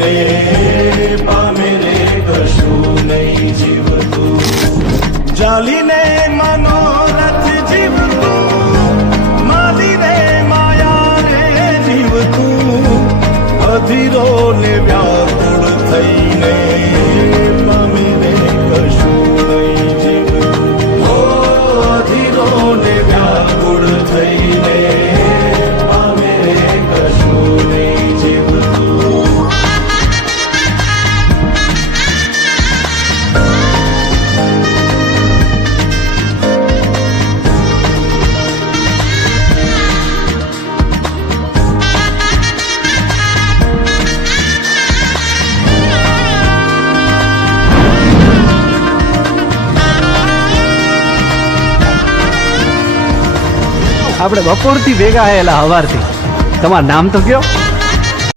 થઈને પામે રે કશું નહીં જીવતું. જાલીને મનોરથ જીવતું, માલીને માયા રે જીવતું, અધીરો ને વ્યાકુળ થઈને પામે રે કશું નહીં જીવતું. ઓ અધીરો ને વ્યાકુળ થઈને પામે રે કશું નહીં જીવતું. આપણે બપોરથી ભેગા આયેલા હવારથી. તમારું નામ તો કયો?